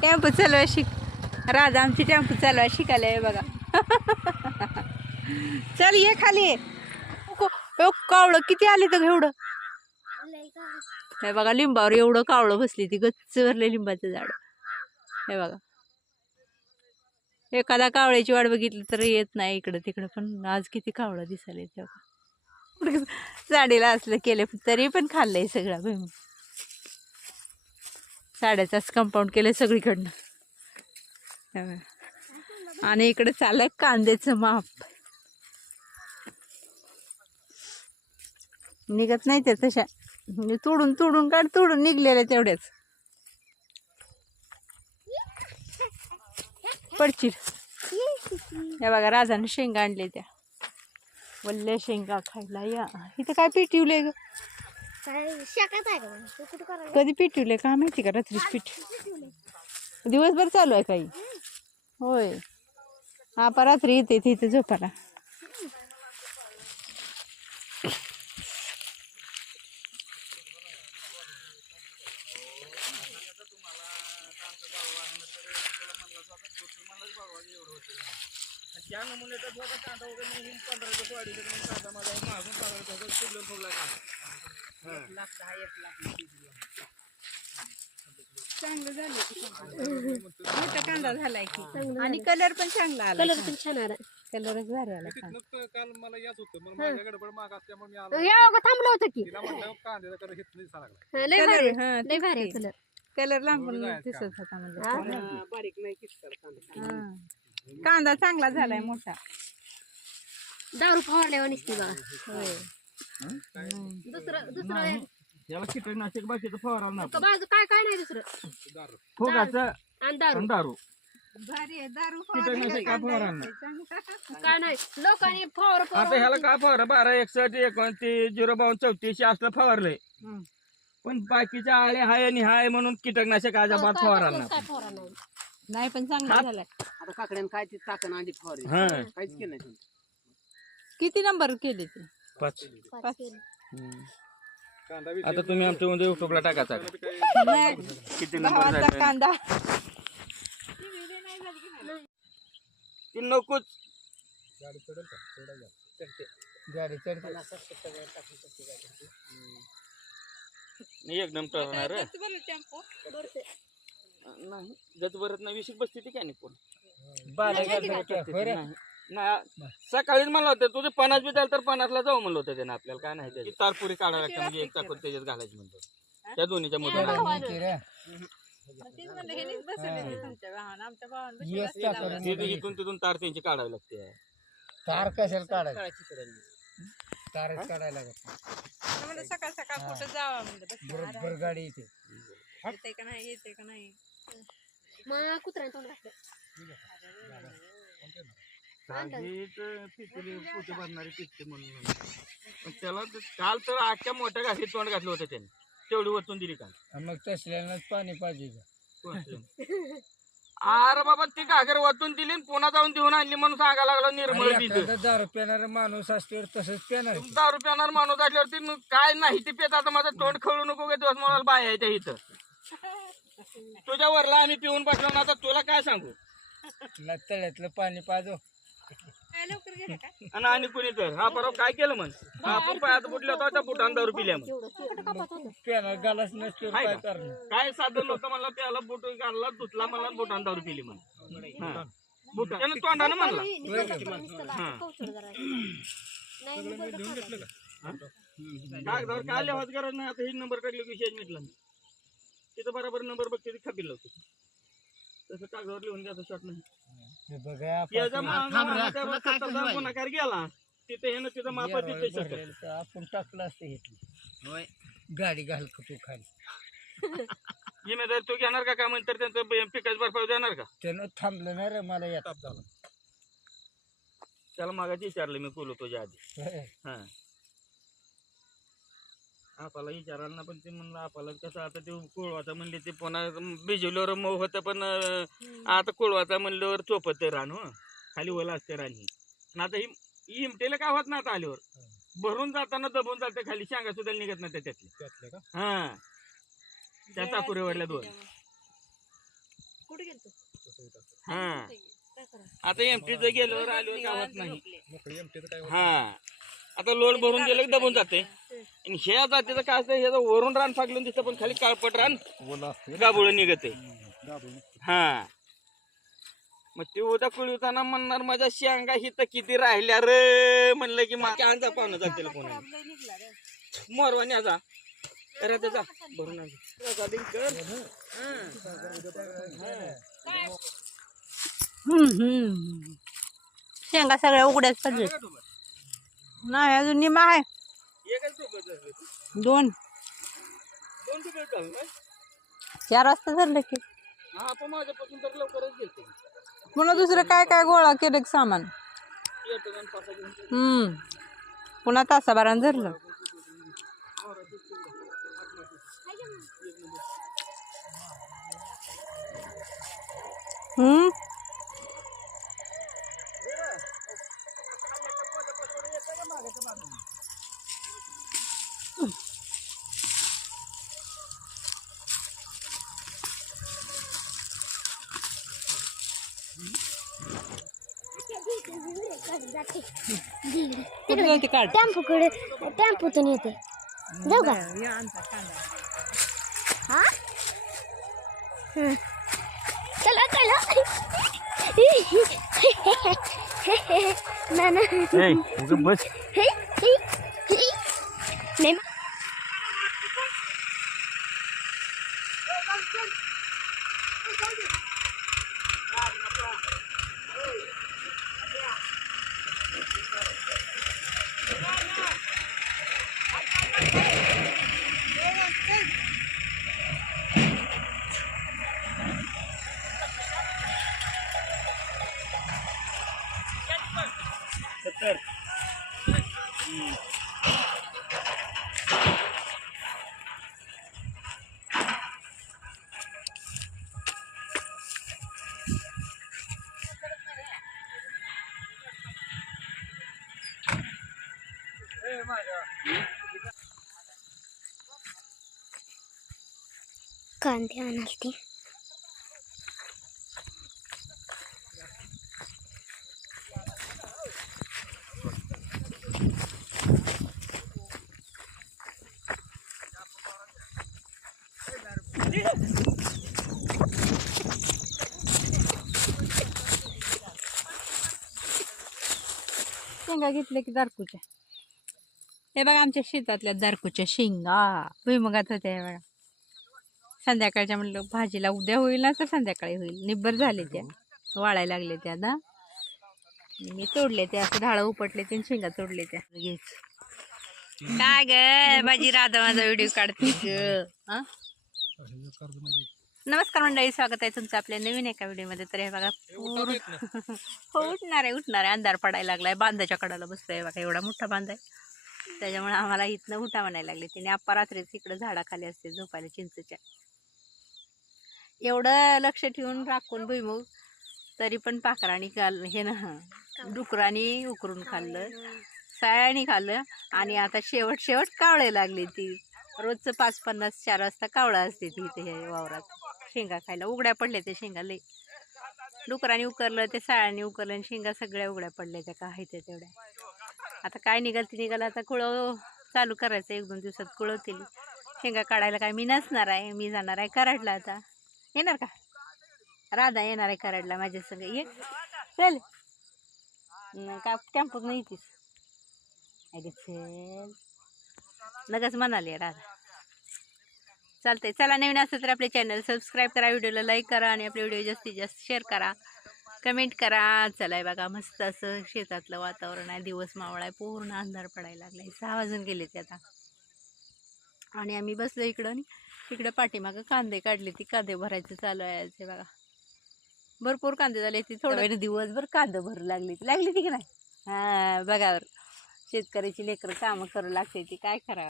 Tempo चालवा शिक. राजा आमची टेम्पो चालवा शिकायला आहे बघा. चल ये खाली. ये कावळं किती आले तर एवढं? हे बघा लिंबावर एवढं कावळं बसली ती गच्च भरले लिंबाचं झाड. हे बघा. एखादा कावळ्याची वाट बघितली तर येत नाही इकडं तिकडं पण आज किती कावळं दिसायला बघा. साडीला असलं केलं तरी पण खाल्लंय सगळं भुईमुग. साड्याचाच कंपाऊंड केलं सगळीकडनं. आणि इकडे चाललंय कांद्याचं माप. निघत नाही ते तशा. म्हणजे तोडून तोडून काढ तोडून निघलेल्या तेवढ्याच. पडचिर हे बघा राजाने शेंगा आणले त्या. वल्ल्या शेंगा खायला या. इथं काय पिटिवले ग? कधी पिटिवले का माहिती का? रात्रीच पीठ. दिवसभर चालू आहे काही? होय. हा रात्री येते तिथे झोपायला. कांदा वगैरे नाही येऊन पंधरा दिवस वाढीले तर मग कांदा माझा मागून पंधरा दिवस फुलून फुगला कांदा. एक लाख दहा एक लाख चांगलं झालं मोठा कांदा झालाय की. आणि कलर पण चांगला आला कलर पण छान आला कलरच भारी आला काल मला याच होतं मग माझ्या गडबड माग असल्यामुळे मी आलो. या अगं थांबलं होतं की. तिला म्हटलं कांद्याचा कलर घेत नाही हा, लय भारी हा, लय भारी तेच. कलर. कलर लांबून दिसत होता म्हणजे बारीक नाही कांदा. हा. कांदा चांगला झालाय मोठा. दारू फवारल्यावर निसती बघा दुसरं दुसरं याला कीटकनाशक बाकीचं फवारा ना का बाजू काय काय नाही दुसरं? फुगाचं आणि दारू. आणि दारू. भारी आहे दारू कीटकनाशक काय फवारा ना काय नाही लोकांनी फवार आता ह्याला काय फवारा? बारा एकसष्ट एकोणतीस झिरो बावन्न चौतीस असलं फवारलंय. हम्म. पण बाकीच्या आळे हाय आणि हाय म्हणून कीटकनाशक अजाबात फवारा ना काय फवारा नाही. नाही पण चांगला झालाय. आता काकड्यानं काय ती टाकन आधी फवारली हा. काहीच केलं नाही त्यांनी. किती नंबर केले ते? पाच. पाच. केलं. आता तुम्ही आमच्या मध्ये युट्यूबला टाकायचा? नाही, किती नंबर भावाचा झाले? कांदा. ती नकोच. एकदम टरणार नाही. गत भरत नाही विशिक बसते ती काय नाही कोण? नाही. नाही सकाळीच म्हणलं होतं तुझे पन्नास बी द्याल तर पन्नासला जाऊ म्हणलं होतं त्याने आपल्याला. काय नाही त्याची. तारपुरी काढायला लागते म्हणजे एक चाकून त्याच्यात घालायची म्हणतो त्या दोन्हीच्या. तिथून इथून तिथून तार त्यांची काढावी लागते. तार कशाला काढायची. तारच काढायला लागत सकाळ सकाळ कुठं जावा म्हणलं? बस बरोबर गाडी येते येते का नाही? येते का नाही? मग कुत्र्याने तोंड घातलं. पोटे भरणारी पिकते म्हणून पण त्याला तर- काल तर आजच्या मोठ्या घासीत तोंड घातलं होतं त्याने. तेवढी वतून दिली काल. आणि मग तसल्यानंच पाणी पाहिजे का? अरे बाबा ती घागर वतून दिली आणि पुन्हा जाऊन देऊन आणली म्हणून सांगायला लागला निर्मळ आणि दिलं एखादा दारू पिणारा माणूस असल्यावर तसंच पिणार की. दारू पिणार माणूस असल्यावरती मग काय नाही ते पेत. आता माझं तोंड खळू नको का दिवस मला बाय आहे त्या इथं. तुझ्या वरला आम्ही पिऊन बसलो ना आता तुला काय सांगू ना तळ्यातलं पाणी पाजो काय लवकर गेलं का आणि आणि कुणी तर हा परवा काय केलं म्हण आपण पायात बुटल्या होता त्या बुटान दारू पिल्या होतं पिणार गालाच हाय काय का? करणार काय साधन नव्हतं मला प्याला बुट काढला धुतला मला बुटान दारू पिली म्हण हा. बुट त्यानं तोंडानं म्हणला नुसतं- नुसतं. कागदावर काय लिहायची गरज नाही आता ही नंबर टाकले की विषय मिटला तिथं बरोबर नंबर बघते ती खपील लावते. तसं कागदावर लिहून द्यायचं शॉट नाही. हे बघा गुन्हागार गेला? तिथे हे ना तिथं माप तिथे तर आपण टाकलं असतं घेतलं होय. गाडी घाल का तू खाली? जिम्मेदारी तू घेणार का काय म्हणतात त्यांचं पिकाची भरपाई देणार का? त्यानं थांबलं नाही रे मला येत. त्याला मागाची विचारलं मी बोलू तुझ्या आधी. हा. आपल्याला विचारायला ना पण ते म्हणलं आपल्याला कसं आता ते कोळवाचा म्हणले ते पुन्हा भिजवल्यावर मऊ होतं पण आता कोळवाचा म्हणल्यावर चोपत रान हो. खाली ओला असते राणी आणि आता ही हिमटेला काय होत ना आता आल्यावर? भरून जाताना दबून जाते खाली शेंगा सुद्धा निघत नाही त्यातली हा. त्या चाकुरेवरल्या दोन. कुठे हा. आता एमटीचं गेल्यावर आल्यावर गावात नाही. हा. आता लोड भरून गेलं की दबून जाते. आणि ह्या जातीचं काय असतं ह्याचं वरून रान फागलं दिसतं पण खाली काळपट रान गाबुळ निघते. हा. मग ते उद्या कुळवताना म्हणणार माझ्या शेंगा ही तर किती राहिल्या रे? म्हणलं की माझ्या अंजा पाहुणं जातील कोणा. मोरवा न्याजा अरे त्याचा भरून. शेंगा सगळ्या उघड्याच पडले नाही अजून निमा आहे. दोन. दोन चार वाजता धरलं की. पुन्हा दुसरं काय काय गोळा केलं सामान? हम्म. पुन्हा तासाभरानं धरलं. हम्म. कुठे जाते काढ टेम्पोकडे टेम्पोतून येते. जाऊ का? हा? हं. चला. चला ना ना हे, हे, हे. नाही मा- कांदे आणाल ते शेंगा घेतल्या की दारकूच्या. हे बघा आमच्या शेतातल्या दारकूच्या शेंगा. भुईमुगात होत्या हे बघा. संध्याकाळच्या म्हणलं भाजीला उद्या होईल ना तर संध्याकाळी होईल. निब्बर झाले त्या. वाळायला लागले त्या ना मी तोडले त्या असं ढाळं उपटले ते शेंगा तोडले त्या. काय ग माझी राधा माझा व्हिडिओ काढते ग. हा? नमस्कार मंडळी स्वागत आहे तुमचं आपल्या नवीन एका व्हिडिओमध्ये तर हे बघा हो उठणार आहे उठणार आहे. अंधार पडायला लागलाय. बांधाच्या कडाला बसलोय. बघा एवढा मोठा बांध आहे. त्याच्यामुळे आम्हाला इथनं उठा म्हणायला लागले. तिने आप्पा रात्रीच इकडं झाडाखाली असते झोपायला चिंचच्या. एवढं लक्ष ठेवून राखून भुईमुग तरी पण पाखराणी खाल हे ना डुकरानी उकरून खाल्लं. सायानी खाल्लं आणि आता शेवट शेवट कावळे लागली ती. रोजचं पाच पन्नास चार वाजता कावळं असते ती इथे हे वावरात. शेंगा खायला. उघड्या पडल्या त्या शेंगा लई. डुकराने उकरलं ते साळ्याने उकरलं आणि शेंगा सगळ्या उघड्या पडल्या त्या काय त्या तेवढ्या. आता काय निघाल ती निघाल. आता कुळव चालू करायचं एक दोन दिवसात कुळवतील शेंगा काढायला काय मी नसणार आहे मी जाणार आहे कराडला आता. येणार का? राधा येणार आहे कराडला माझ्या संग. ये. चल. का कॅम्पत नाही येतीस? अरे चल. लगेच म्हणाली राधा. चालतंय. चला नवीन असं तर आपले चॅनल सबस्क्राईब करा व्हिडिओला लाईक करा आणि आपले व्हिडिओ जास्तीत जास्त शेअर करा. कमेंट करा. चला बघा मस्त असं शेतातलं वातावरण आहे. दिवस मावळा आहे पूर्ण अंधार पडायला लागलाय. सहा वाजून गेले ते आता. आणि आम्ही बसलो इकडं आणि इकडं पाठीमागं कांदे काढले. ती कांदे भरायचं चालू आहे आज हे बघा. भरपूर कांदे झाले ती थोडं. वेळ दिवसभर कांदे भरू लागली लागली ती की नाही? हा बघा शेतकऱ्याची लेकरं कामं करू लागते ती. काय करावं?